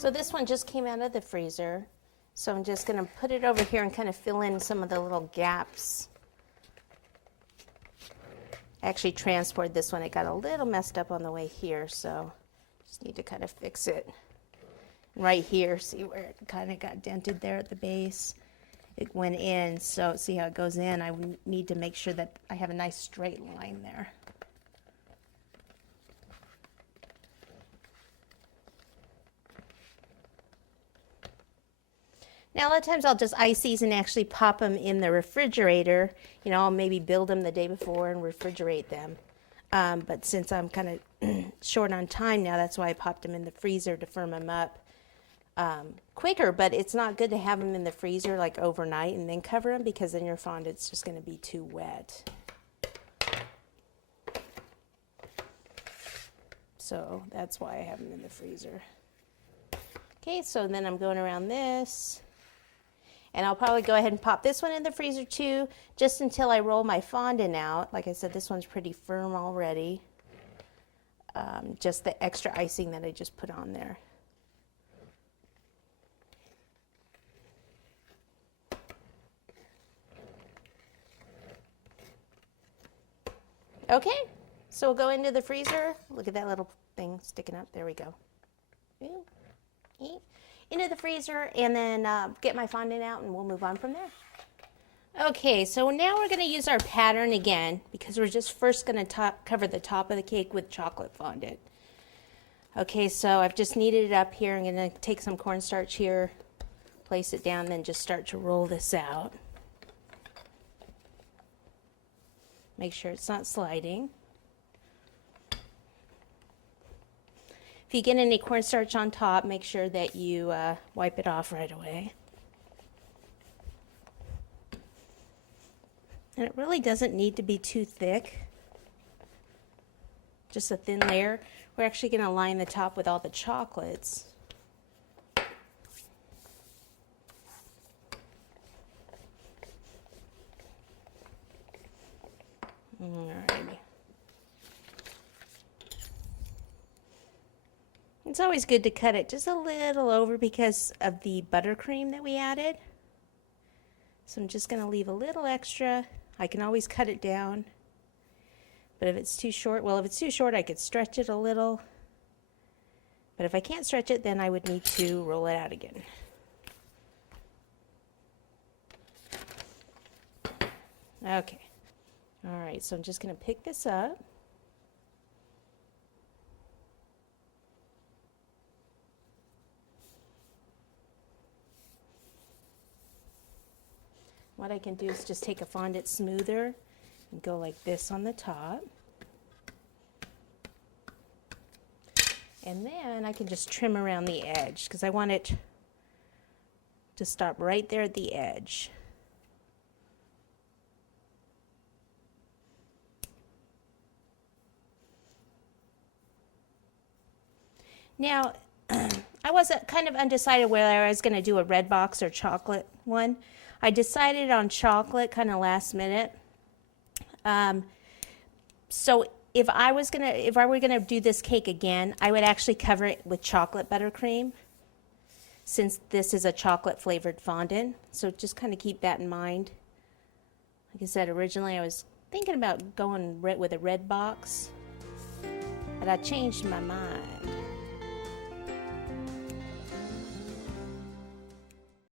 So this one just came out of the freezer. So I'm just going to put it over here and kind of fill in some of the little gaps. I actually transported this one. It got a little messed up on the way here, so just need to kind of fix it. Right here, see where it kind of got dented there at the base? It went in, so see how it goes in? I need to make sure that I have a nice straight line there. Now, a lot of times I'll just ice these and actually pop them in the refrigerator. You know, I'll maybe build them the day before and refrigerate them. But since I'm kind of short on time now, that's why I popped them in the freezer to firm them up quicker. But it's not good to have them in the freezer like overnight and then cover them, because then your fondant's just going to be too wet. So that's why I have them in the freezer. Okay, so then I'm going around this. And I'll probably go ahead and pop this one in the freezer too, just until I roll my fondant out. Like I said, this one's pretty firm already. Just the extra icing that I just put on there. Okay, so we'll go into the freezer. Look at that little thing sticking up. There we go. Into the freezer, and then get my fondant out, and we'll move on from there. Okay, so now we're going to use our pattern again, because we're just first going to cover the top of the cake with chocolate fondant. Okay, so I've just kneaded it up here. I'm going to take some cornstarch here, place it down, then just start to roll this out. Make sure it's not sliding. If you get any cornstarch on top, make sure that you wipe it off right away. And it really doesn't need to be too thick. Just a thin layer. We're actually going to line the top with all the chocolates. Alrighty. It's always good to cut it just a little over because of the buttercream that we added. So I'm just going to leave a little extra. I can always cut it down. But if it's too short, well, if it's too short, I could stretch it a little. But if I can't stretch it, then I would need to roll it out again. Okay. All right, so I'm just going to pick this up. What I can do is just take a fondant smoother and go like this on the top. And then I can just trim around the edge because I want it to stop right there at the edge. Now, I was kind of undecided whether I was going to do a red box or chocolate one. I decided on chocolate kind of last minute. So if I were gonna do this cake again, I would actually cover it with chocolate buttercream, since this is a chocolate flavored fondant. So just kind of keep that in mind. Like I said, originally I was thinking about going with a red box, but I changed my mind.